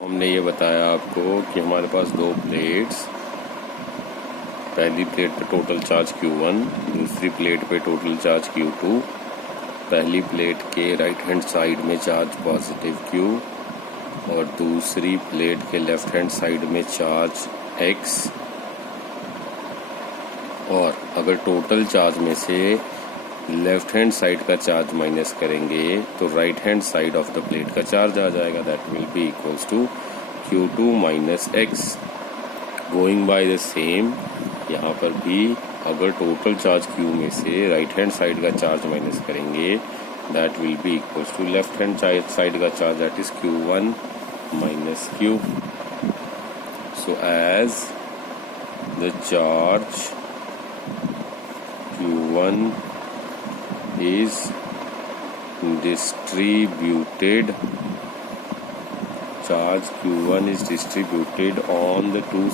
हमने ये बताया आपको कि हमारे पास दो प्लेट्स, पहली प्लेट पे टोटल चार्ज Q1, दूसरी प्लेट पे टोटल चार्ज Q2। पहली प्लेट के राइट हैंड साइड में चार्ज पॉजिटिव Q और दूसरी प्लेट के लेफ्ट हैंड साइड में चार्ज X। और अगर टोटल चार्ज में से लेफ्ट हैंड साइड का चार्ज माइनस करेंगे तो right hand side of the plate का चार्ज आ जाएगा। That will be equals to Q2 minus X। Going by the same, यहाँ पर भी अगर टोटल चार्ज Q में से राइट हैंड साइड का चार्ज माइनस करेंगे that will be equals to left hand side का charge, that is Q1 minus Q। So as the charge Q1 is distributed, charge Q1 is distributed on the two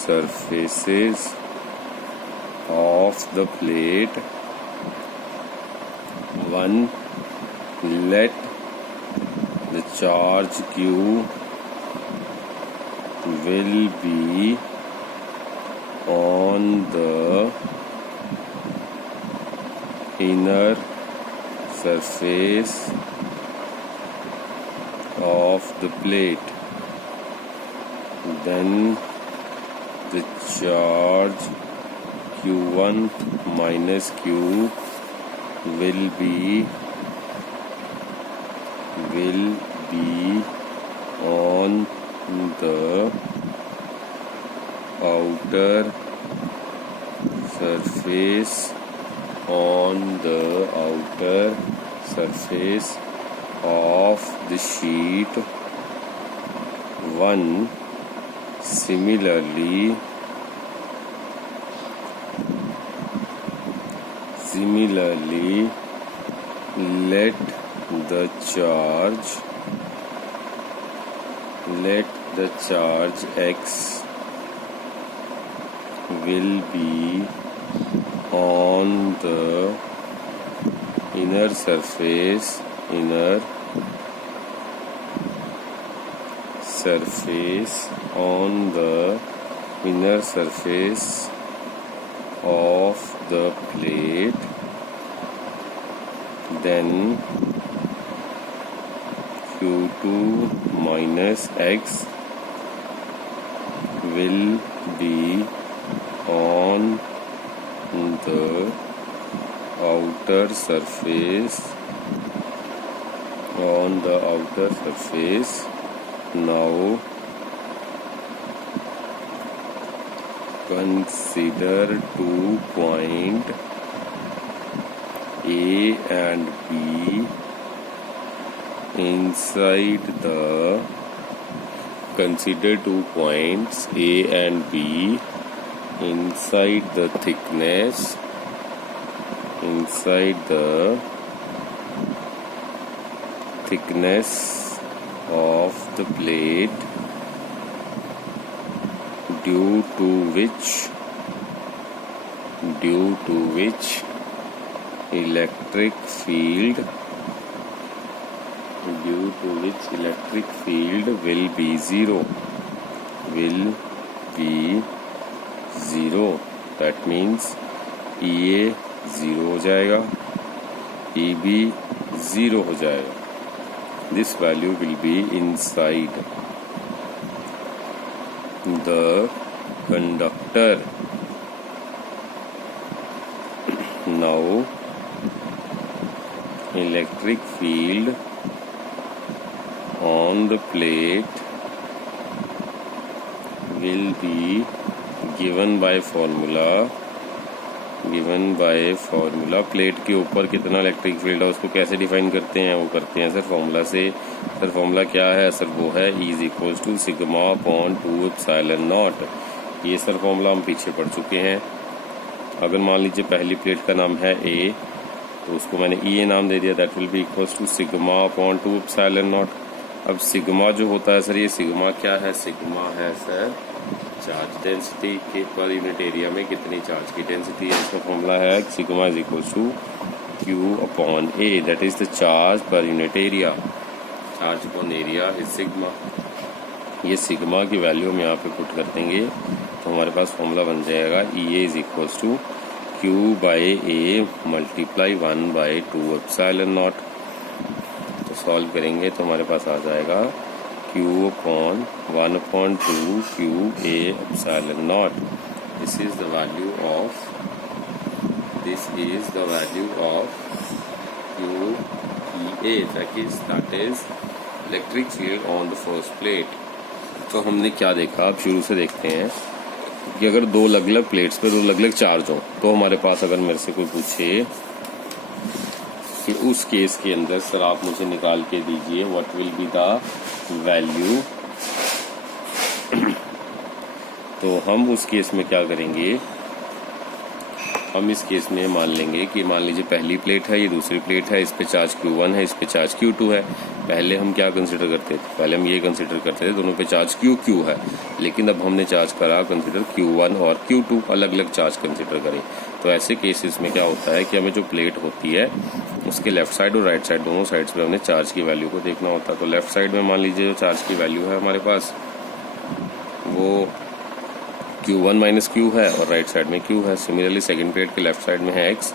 surfaces of the plate. One, let the charge Q will be on the inner surface of the plate. Then the charge Q1 minus Q will be on the outer surface of the sheet 1. Similarly, let the charge X will be on the inner surface of the plate. Then Q2 minus X will be on the outer surface. Now consider 2 points A and B inside the thickness of the plate, due to which electric field will be zero. That means EA 0 हो जाएगा, EB 0 हो जाएगा. This value will be inside the conductor. Now electric field on the plate will be given by formula. Plate के ऊपर कितना electric field है उसको कैसे डिफाइन करते हैं? वो करते हैं सर फॉर्मूला से. सर फॉर्मूला क्या है सर? वो है E is equals to sigma upon 2 epsilon naught. ये सर फॉर्मूला हम पीछे पढ़ चुके हैं. अगर मान लीजिए पहली प्लेट का नाम है A तो उसको मैंने E नाम दे दिया. That will be equals to sigma upon 2 epsilon naught. अब सिग्मा जो होता है सर, ये सिग्मा क्या है? सिग्मा है सर चार्ज डेंसिटी के पर यूनिट एरिया में कितनी चार्ज की डेंसिटी है. इसका फॉर्मूला है sigma is equal to Q upon A, that is the charge per unit area. Charge upon area is sigma. ये सिग्मा की वैल्यू हम यहाँ पे पुट कर देंगे तो हमारे पास फॉर्मूला बन जाएगा EA is equals to Q by A multiply 1/2 epsilon naught. तो सॉल्व करेंगे तो हमारे पास आ जाएगा Q upon 1/2 QA epsilon naught. This is the value of QEA, that is electric field on the first plate। तो हमने क्या देखा, अब शुरू से देखते हैं कि अगर दो अलग अलग प्लेट्स पे दो अलग अलग चार्ज हो तो हमारे पास अगर मेरे से कोई पूछे कि उस केस के अंदर सर आप मुझे निकाल के दीजिए what will be the value, तो हम उस केस में क्या करेंगे, हम इस केस में मान लेंगे कि मान लीजिए पहली प्लेट है, ये दूसरी प्लेट है, इस पे चार्ज Q1 है, इस पे चार्ज Q2 है। पहले हम क्या कंसिडर करते थे, पहले हम ये कंसिडर करते थे दोनों पे चार्ज QQ है, लेकिन अब हमने चार्ज करा कंसिडर Q1 और Q2, अलग अलग चार्ज कंसिडर करें। तो ऐसे केसेस में क्या होता है कि हमें जो प्लेट होती है उसके लेफ्ट साइड और राइट साइड दोनों साइड्स पे हमने चार्ज की वैल्यू को देखना होता है। तो लेफ्ट साइड में मान लीजिए जो चार्ज की वैल्यू है हमारे पास वो Q1 माइनस Q है और राइट साइड में Q है। सिमिलरली सेकंड प्लेट के लेफ्ट साइड में है X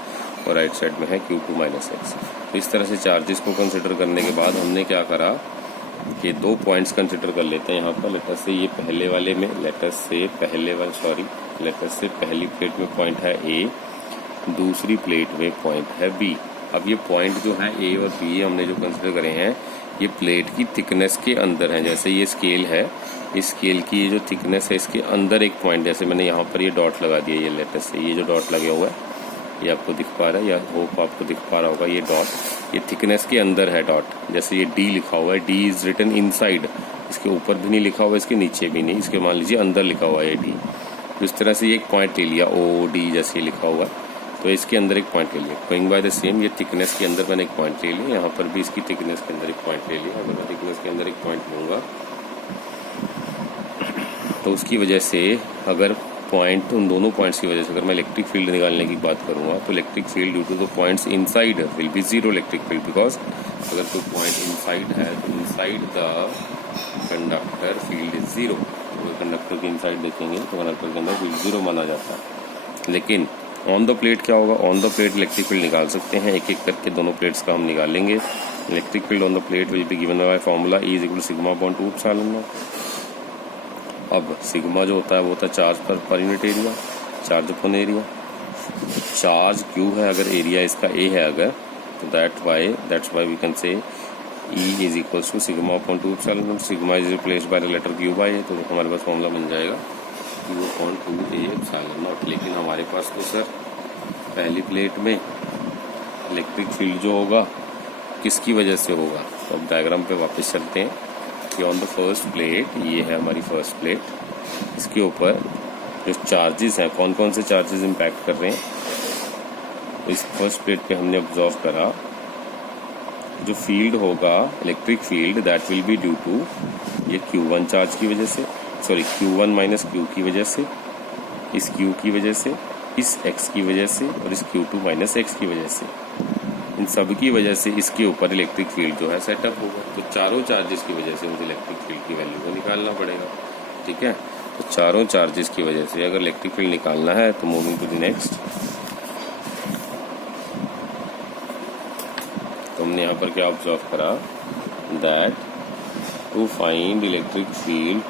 और राइट साइड में है Q2 माइनस X। तो इस तरह से चार्जेस को कंसिडर करने के बाद हमने क्या करा कि दो पॉइंट्स कंसिडर कर लेते हैं यहाँ पर। लेटर से ये पहले वाले में लेटर से पहली प्लेट में पॉइंट है A, दूसरी प्लेट में पॉइंट है B। अब ये पॉइंट जो है A और B हमने जो कंसिडर करे हैं ये प्लेट की थिकनेस के अंदर है। जैसे ये स्केल है, इस स्केल की ये जो थिकनेस है इसके अंदर एक पॉइंट, जैसे मैंने यहाँ पर ये डॉट लगा दिया, ये लेटर से ये जो डॉट लगा हुआ है ये आपको दिख पा रहा है या होप आपको दिख पा रहा होगा, ये डॉट ये थिकनेस के अंदर है डॉट। जैसे ये D लिखा हुआ है, D इज रिटन इनसाइड, इसके ऊपर भी नहीं लिखा हुआ, इसके नीचे भी नहीं, इसके मान लीजिए अंदर लिखा हुआ है D। तो इस तरह से ये एक पॉइंट ले लिया OD जैसे ये लिखा हुआ है, तो इसके अंदर एक पॉइंट ले लिया। गोइंग बाय द सेम, ये थिकनेस के अंदर मैंने एक पॉइंट ले लिया, यहाँ पर भी इसकी थिकनेस के अंदर एक पॉइंट ले लिया। अगर मैं थिकनेस के अंदर एक पॉइंट लूँगा तो उसकी वजह से अगर पॉइंट, उन दोनों पॉइंट्स की वजह से अगर मैं इलेक्ट्रिक फील्ड निकालने की बात करूँगा तो electric field due to the points inside will be zero electric field, because अगर कोई पॉइंट इनसाइड है तो inside the conductor field is zero. अगर कंडक्टर के इनसाइड देखेंगे तो कंडक्टर के अंदर फील्ड जीरो माना जाता है। लेकिन ऑन द प्लेट क्या होगा, on the plate electric field निकाल सकते हैं, एक एक करके दोनों प्लेट्स का हम निकालेंगे। Electric field on the plate will be given by formula E is equal to sigma upon 2 epsilon naught. अब सिग्मा जो होता है वो होता है charge per unit area, charge upon area. Charge Q है, अगर एरिया इसका A है अगर, तो that's why we can say E is equal to sigma upon 2 epsilon naught. Sigma is replaced by the letter Q bye A, तो हमारे पास formula बन जाएगा Q upon 2A epsilon not. लेकिन हमारे पास तो सर पहली प्लेट में इलेक्ट्रिक फील्ड जो होगा किसकी वजह से होगा, तो अब डायग्राम पे वापस चलते हैं कि ऑन द फर्स्ट प्लेट, ये है हमारी फर्स्ट प्लेट, इसके ऊपर जो चार्जेस हैं, कौन कौन से चार्जेस इम्पैक्ट कर रहे हैं। इस फर्स्ट प्लेट पे हमने ऑब्जर्व करा जो फील्ड होगा electric field that will be due to ये Q1 चार्ज की वजह से, सॉरी Q1 माइनस Q की वजह से, इस Q की वजह से, इस X की वजह से और इस Q2 माइनस X की वजह से, इन सब की वजह से इसके ऊपर इलेक्ट्रिक फील्ड जो है सेटअप होगा। तो चारों चार्जेस की वजह से मुझे इलेक्ट्रिक फील्ड की वैल्यू को निकालना पड़ेगा, ठीक है। तो चारों चार्जेस की वजह से अगर इलेक्ट्रिक फील्ड निकालना है तो मूविंग टू द नेक्स्ट, तो हमने यहाँ पर क्या ऑब्जर्व करा that to find electric field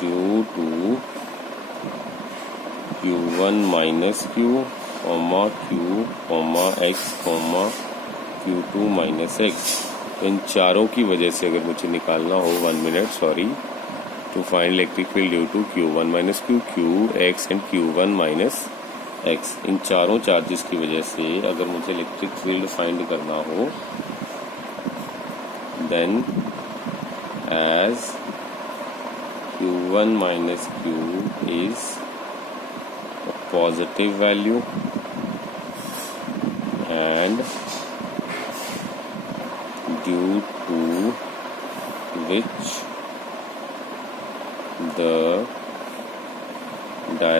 due to Q1 minus Q, X, Q2 minus X। तो इन चारों की वजह से अगर मुझे निकालना हो 1 minute, sorry, to find electric field due to Q1 minus Q, X and Q1 minus X, इन चारों चार्जेस की वजह से अगर मुझे इलेक्ट्रिक फील्ड फाइंड करना हो then as Q1 minus Q is positive value and due to which the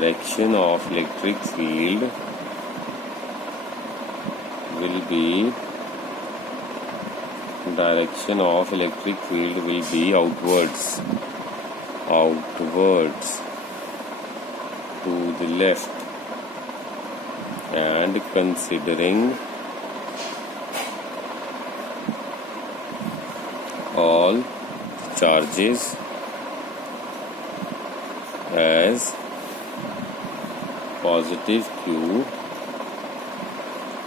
direction of electric field will be outwards to the left, and considering all charges as positive Q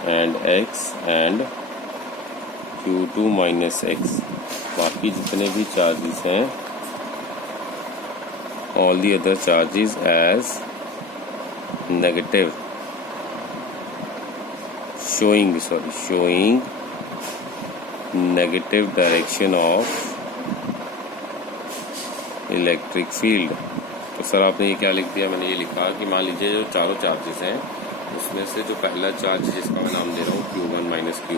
and X and Q2 minus X, बाकी जितने भी charges हैं, all the other charges as negative, showing negative direction of electric field. तो sir आपने ये क्या लिख दिया? मैंने ये लिखा कि मान लीजिए जो चारों चार्जेस हैं उसमें से जो पहला चार्ज जिसका मैं नाम दे रहा हूँ Q1 माइनस Q,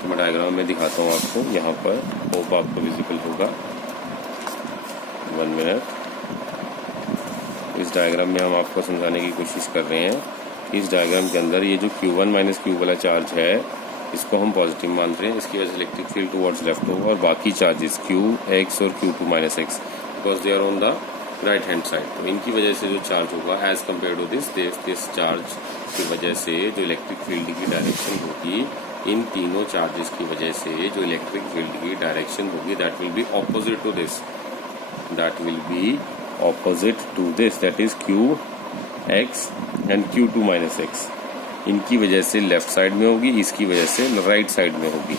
तो मैं डायग्राम में दिखाता हूँ आपको, यहाँ पर होप आपको विजिबल होगा। 1 मिनट। इस डायग्राम में हम आपको समझाने की कोशिश कर रहे हैं। इस डायग्राम के अंदर ये जो Q1 माइनस Q वाला चार्ज है इसको हम पॉजिटिव मान रहे हैं, इसकी वजह से इलेक्ट्रिक फील्ड टुवर्ड्स लेफ्ट होगा, और बाकी चार्जेस Q, X और Q2 minus X because they are on the right hand side, तो इनकी वजह से जो चार्ज होगा as compare to this charge की वजह से जो इलेक्ट्रिक फील्ड की डायरेक्शन होगी, इन तीनों चार्जेस की वजह से जो इलेक्ट्रिक फील्ड की डायरेक्शन होगी that will be opposite to this, that is Q, X and Q2 minus X। इनकी वजह से लेफ्ट साइड में होगी, इसकी वजह से राइट साइड में होगी।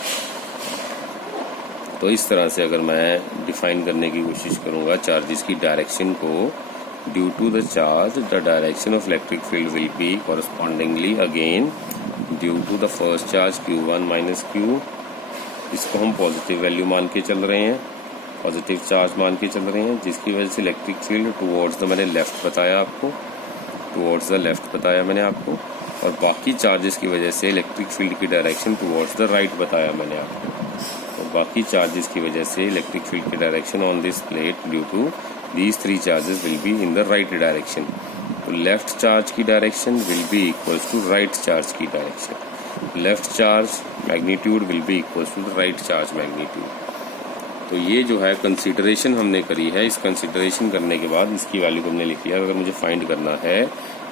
तो इस तरह से अगर मैं डिफाइन करने की कोशिश करूंगा चार्जेस की डायरेक्शन को, due to the charge the direction of electric field will be correspondingly again due to the first charge Q1 minus Q। इसको हम पॉजिटिव वैल्यू मान के चल रहे हैं, पॉजिटिव चार्ज मान के चल रहे हैं, जिसकी वजह से इलेक्ट्रिक फील्ड टुवर्ड्स द मैंने लेफ्ट बताया आपको, और बाकी चार्जेस की वजह से इलेक्ट्रिक फील्ड की डायरेक्शन टुवर्ड्स द राइट बताया मैंने आपको। और बाकी चार्जेस की वजह से इलेक्ट्रिक फील्ड की direction on this plate due to these 3 charges will be in the right direction. तो लेफ्ट चार्ज की direction will be equals to right charge की direction, left charge magnitude will be equals to the right charge magnitude. तो ये जो है consideration हमने करी है, इस कंसीडरेशन करने के बाद इसकी वैल्यू हमने लिख लिया। अगर मुझे फाइंड करना है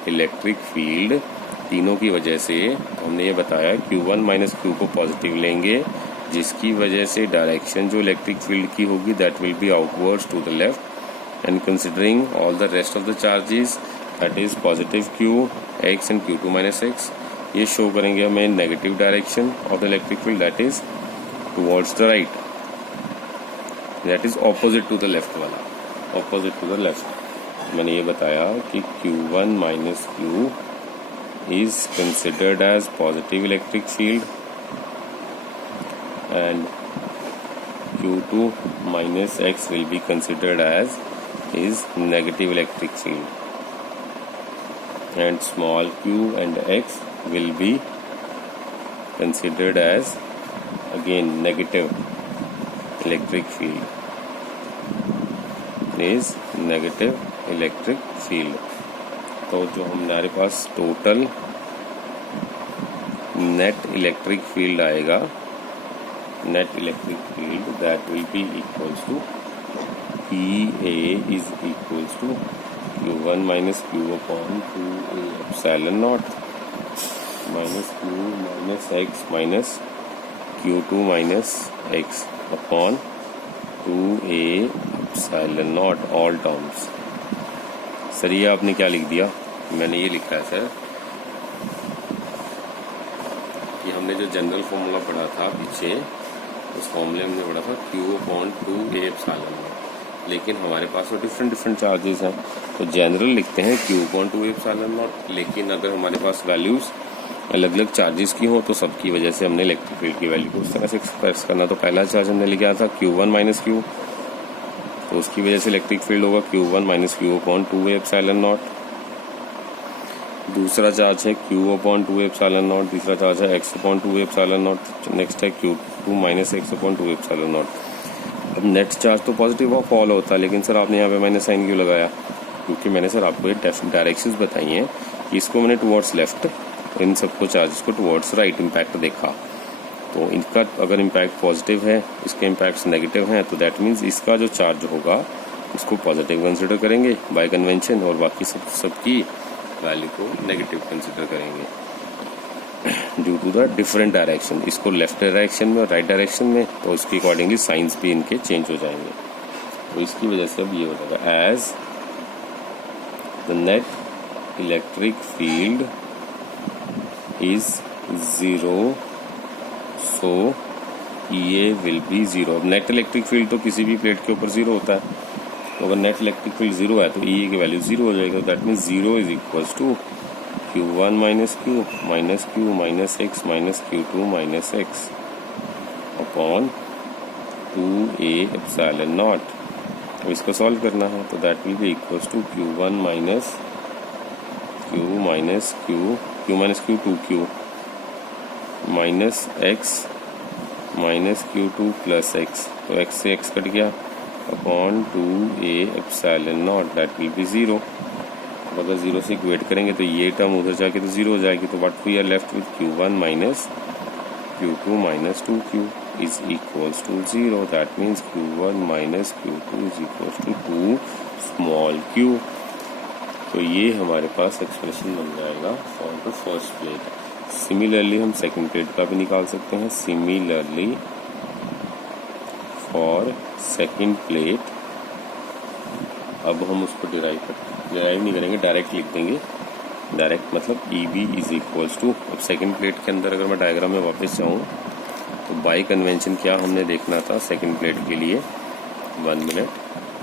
इलेक्ट्रिक फील्ड तीनों की वजह से, तो हमने ये बताया Q1 माइनस Q को पॉजिटिव लेंगे, जिसकी वजह से डायरेक्शन जो इलेक्ट्रिक फील्ड की होगी that will be outwards to the left, and considering all the rest of the charges that is positive Q, X and Q2 minus X, ये show करेंगे हमें negative direction of the electric field that is towards the right, that is opposite to the left वाला, opposite to the left. मैंने ये बताया कि Q1 minus Q is considered as positive electric field and Q2 minus X will be considered as is negative electric field, and small q and X will be considered as again negative electric field, is negative electric field। तो जो हमारे पास total net electric field आएगा, net electric field that will be equals to PA is equals to Q1 minus Q upon 2A epsilon naught minus Q minus X minus Q2 minus X upon 2A epsilon naught all terms. Sir ये आपने क्या लिख दिया? मैंने ये लिखा है sir कि हमने जो जनरल फॉर्मूला पढ़ा था पीछे, उस फॉर्मूले में हमने पढ़ा था Q upon 2A epsilon not, लेकिन हमारे पास तो डिफरेंट चार्जेस हैं, तो जनरल लिखते हैं Q upon 2A epsilon not, लेकिन अगर हमारे पास वैल्यूज अलग अलग चार्जेस की हो तो सबकी वजह से हमने इलेक्ट्रिक फील्ड की वैल्यू को उस तरह से एक्सप्रेस करना। तो पहला चार्ज हमने लिखा था Q1 माइनस Q, तो उसकी वजह से इलेक्ट्रिक फील्ड होगा Q1 minus Q upon 2A epsilon not. दूसरा चार्ज है Q upon 2A epsilon not, तीसरा चार्ज है X upon 2A epsilon not, next है Q2 minus X upon 2A epsilon naught. अब नेट चार्ज तो positive of all होता है, लेकिन सर आपने यहाँ पे माइनस साइन क्यों लगाया? क्योंकि मैंने सर आपको ये डायरेक्शंस बताई हैं कि इसको मैंने टुवर्ड्स लेफ्ट, इन सबको चार्जेस को टुवर्ड्स राइट इम्पैक्ट देखा। तो इनका अगर इम्पैक्ट पॉजिटिव है, इसके इम्पैक्ट्स नेगेटिव हैं, तो दैट मीन्स इसका जो चार्ज होगा उसको पॉजिटिव कंसिडर करेंगे बाय कन्वेंशन, और बाकी सबकी वैल्यू को नेगेटिव कंसिडर करेंगे due to the different direction. इसको लेफ्ट डायरेक्शन में और राइट डायरेक्शन में, तो उसके अकॉर्डिंगली साइंस भी इनके चेंज हो जाएंगे। तो इसकी वजह से अब ये हो जाएगा as the net electric field is 0 so ये will be 0। Net electric field तो किसी भी प्लेट के ऊपर 0 होता है, तो अगर नेट इलेक्ट्रिक फील्ड 0 है तो ई की वैल्यू 0 हो जाएगा। That means 0 is equals to Q1 minus Q minus X minus Q2 minus X upon 2A epsilon naught. अब इसको सॉल्व करना है तो that will be equals to Q1 minus Q minus Q 2Q minus X minus Q2 plus X, तो X से X cut गया upon 2A epsilon naught, that will be 0। अगर 0 से इक्वेट करेंगे तो ये टर्म उधर जाके तो 0 हो जाएगी। तो what we are left with Q1 minus Q2 minus 2Q is equals to 0। That means Q1 minus Q2 is equals to 2 small q। तो ये हमारे पास एक्सप्रेशन बन जाएगा for the first plate. Similarly हम सेकंड प्लेट का भी निकाल सकते हैं। सिमिलरली फॉर सेकंड प्लेट अब हम उसको डिराइव नहीं करेंगे, डायरेक्ट लिख देंगे। डायरेक्ट मतलब EB इज इक्वल्स टू, अब सेकंड प्लेट के अंदर अगर मैं डायग्राम में वापस जाऊँ तो बाय कन्वेंशन क्या हमने देखना था सेकंड प्लेट के लिए। 1 मिनट,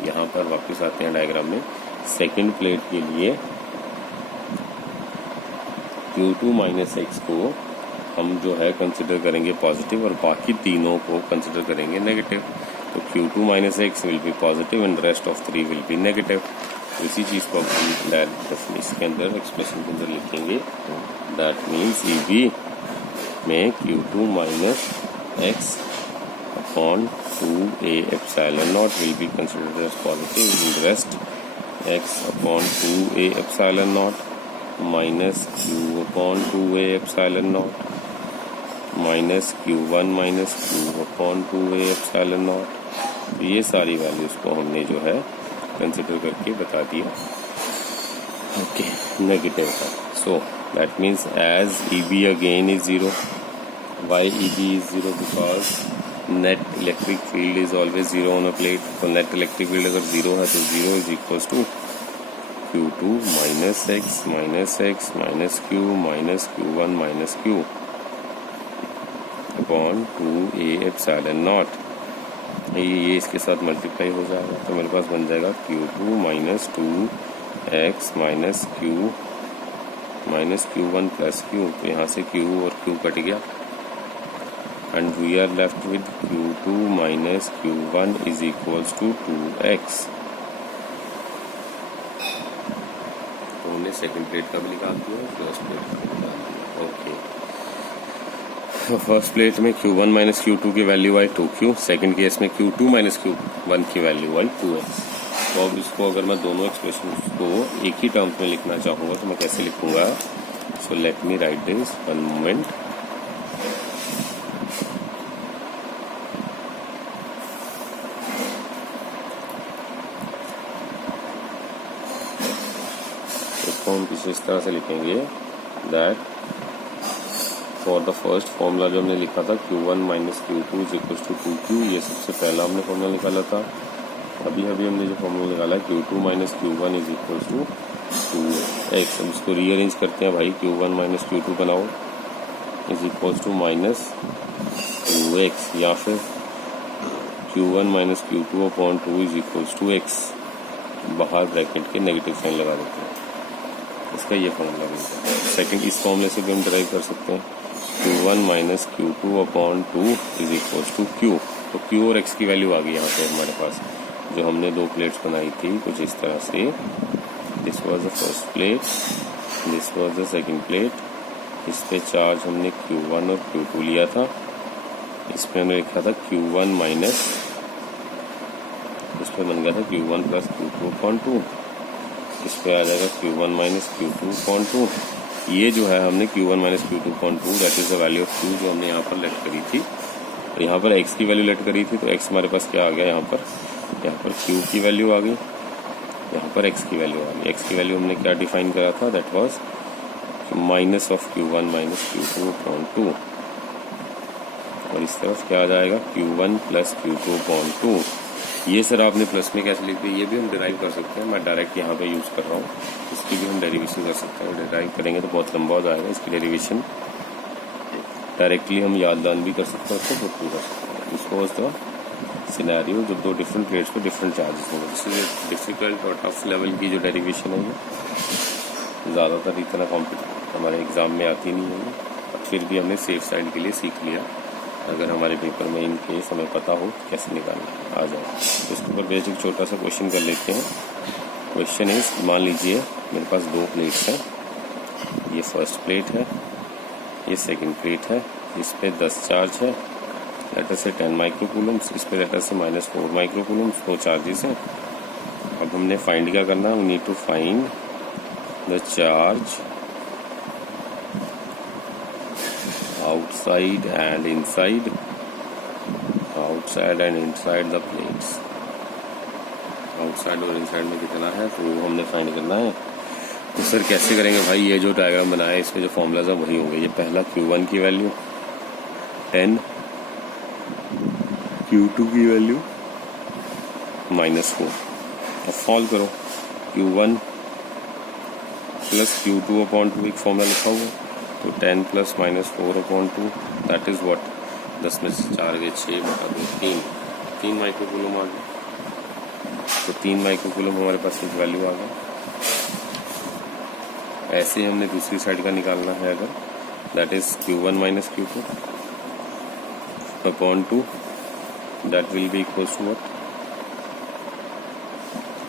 यहाँ पर वापस आते हैं डायग्राम में। सेकंड प्लेट के लिए Q2 माइनस X को हम जो है कंसिडर करेंगे पॉजिटिव और बाकी तीनों को कंसिडर करेंगे नेगेटिव। तो Q2 minus X will be positive and rest of 3 will be negative. इसी चीज़ को हम डायरेक्ट इसके अंदर एक्सप्रेशन के अंदर लिखेंगे। दैट मीन्स EB में Q2 minus X upon 2A epsilon naught will be considered as positive and rest X upon 2A epsilon naught minus Q upon 2A epsilon naught minus Q1 minus Q upon 2A epsilon naught. तो ये सारी values को हमने जो है consider करके बता दिया ओके नेगेटिव का। So that means as EB again is 0। Why EB is 0 because net electric field is always 0 on a plate. तो नेट इलेक्ट्रिक फील्ड अगर 0 है तो 0 is equals to Q2 minus X minus Q minus Q1 minus Q upon 2A epsilon naught. ये इसके साथ multiply हो जाएगा तो मेरे पास बन जाएगा Q2 minus 2X minus Q1 plus Q। तो यहाँ से Q और Q कट गया and we are left with Q2 minus Q1 is equals to 2X। तो हमने सेकंड प्लेट का भी निकाल दिया, फर्स्ट प्लेट का भी निकाल दिया। ओके, फर्स्ट प्लेट में Q1 माइनस Q2 की वैल्यू आई 2Q, सेकंड केस में Q2 माइनस Q1 की वैल्यू आई 2X। तो अब इसको अगर मैं दोनों एक्सप्रेशन को एक ही टर्म्स में लिखना चाहूँगा तो मैं कैसे लिखूँगा। So let me right this, one moment. इसको हम कुछ इस तरह से लिखेंगे that for the first formula जो हमने लिखा था Q1 minus Q2 is equal to 2Q, ये सबसे पहला हमने फॉर्मूला निकाला था। अभी हमने जो फॉर्मूला निकाला है Q2 minus Q1 is equal to 2X। अब इसको रीअरेंज करते हैं भाई, Q1 माइनस Q2 बनाओ is equal to minus 2X, या फिर Q1 minus Q2 upon 2 is equal to X। बाहर ब्रैकेट के नेगेटिव साइन लगा देते हैं, इसका ये फॉर्मूला मिलता है। सेकेंड इस फॉर्मूले से भी हम ड्राइव कर सकते हैं Q1 minus Q2 upon 2 is equal to Q। तो Q और X की वैल्यू आ गई यहाँ पे हमारे पास। जो हमने दो प्लेट्स बनाई थी कुछ इस तरह से, this was the first plate, this was the second plate. इस पे चार्ज हमने Q1 और Q2 लिया था, इसमें हमने लिखा था Q1 माइनस, इस पे बन गया था Q1 प्लस Q2 अपॉन 2। इस पे आ जाएगा Q1 माइनस Q2/2। ये जो है हमने Q1 minus Q2/2 that is the value of Q जो हमने यहाँ पर लेट करी थी, और यहाँ पर x की वैल्यू लेट करी थी, तो x हमारे पास क्या आ गया यहाँ पर Q की वैल्यू आ गई, यहाँ पर x की वैल्यू आ गई। x की वैल्यू हमने क्या डिफाइन करा था, that was minus of Q1 minus Q2/2, और इस तरफ क्या आ जाएगा Q1 प्लस Q2/2। ये सर आपने प्लस में कैसे लिख दिया, ये भी हम डिराइव कर सकते हैं, मैं डायरेक्ट यहाँ पे यूज़ कर रहा हूँ, इसकी भी हम डेरिवेशन कर सकते हैं। डिराइव करेंगे तो बहुत लंबा हो जाएगा, इसकी डेरिवेशन डायरेक्टली हम याददान भी कर सकते हैं, उसको पुट भी कर सकते हैं। इसको वॉज द सिनेरियो जब दो डिफरेंट प्लेट्स पे डिफरेंट चार्जेस होंगे। दिस इज ए डिफिकल्ट और टफ लेवल की जो डेरिवेशन है, ये ज़्यादातर इतना कॉम्पिटिटिव हमारे एग्ज़ाम में आती नहीं है, और फिर भी हमने सेफ साइड के लिए सीख लिया। अगर हमारे पेपर में इन केस हमें पता हो कैसे निकालना आ जाए, तो इसके ऊपर बेसिक छोटा सा क्वेश्चन कर लेते हैं। क्वेश्चन इज, मान लीजिए मेरे पास दो प्लेट्स हैं, ये फर्स्ट प्लेट है, ये सेकंड प्लेट है, इस पे 10 चार्ज है, लेटर से 10 माइक्रोकूलम्स, इस पे लेटर से -4 माइक्रोकूलम्स, दो चार्जेस हैं। अब हमने फाइंड क्या करना, we need to find the charge outside and inside the plates। Outside और इनसाइड में कितना है, तो वो हमने फाइंड करना है। तो सर कैसे करेंगे भाई, ये जो डायग्राम बनाया है इसमें जो फॉर्मूलाज है वही होंगे। ये पहला Q1 की वैल्यू 10, Q2 की वैल्यू -4। अब सॉल्व करो, Q1 प्लस Q2/2 एक फॉर्मूला लिखा हुआ है, तो 10 प्लस -4/2 दैट इज़ व्हाट, 10 में से 4 गए 6/2 3 माइक्रोकूलम आ गया। तो 3 माइक्रोकूलम हमारे पास एक वैल्यू आ गया। ऐसे हमने दूसरी साइड का निकालना है, अगर that is Q1 minus Q2/2 that will be equal to what,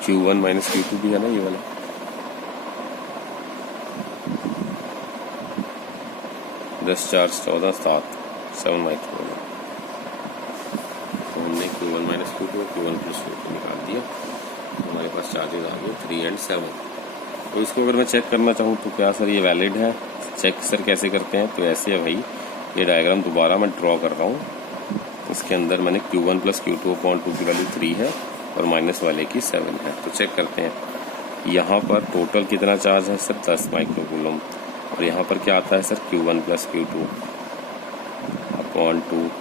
Q1 minus Q2 भी है ना ये वाला, दस 4 14 7 माइक्रोकूलम। तो हमने Q1 माइनस Q2 और Q1 प्लस Q2 निकाल दिया, तो हमारे पास चार्जेस आ गए 3 और 7। तो इसको अगर मैं चेक करना चाहूँ तो क्या सर ये वैलिड है, चेक सर कैसे करते हैं, तो ऐसे है भाई, ये डायग्राम दोबारा मैं ड्रॉ कर रहा हूँ। इसके अंदर मैंने Q1 प्लस Q2/2 की वैल्यू 3 है और माइनस वाले की 7 है। तो चेक करते हैं, यहाँ पर टोटल कितना चार्ज है सर, 10 माइक्रोकूलम, और यहाँ पर क्या आता है सर Q1 प्लस Q2/2।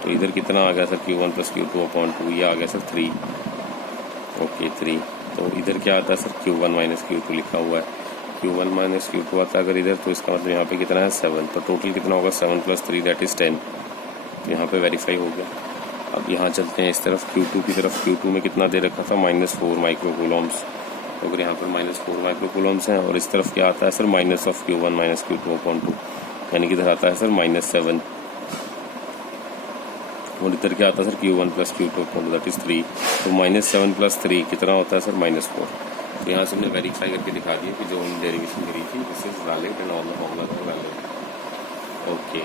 तो इधर कितना आ गया सर Q1 प्लस Q2/2, ये आ गया सर 3, ओके 3। तो इधर क्या आता है सर Q1 माइनस Q2 लिखा हुआ है, Q1 माइनस Q2 आता है अगर इधर, तो इसका मतलब यहाँ पे कितना है 7। तो टोटल कितना होगा 7 + 3 दैट इज़ 10। तो यहाँ पे वेरीफाई हो गया। अब यहाँ चलते हैं इस तरफ Q2 की तरफ। Q2 में कितना दे रखा था, -4 माइक्रोकूलम्स, तो अगर यहाँ पर -4 माइक्रोकूलम्स हैं, और इस तरफ क्या आता है sir minus of Q1 minus Q2/2, यानी कि इधर आता है सर -7, और इधर क्या आता है sir Q1 plus Q2/2 that is 3। तो -7 + 3 कितना होता है सर -4। तो यहाँ से हमने वेरीफाई करके दिखा दिया कि जो हमने डेरिवेशन करी थी this is valid and all the formulas are valid. Okay.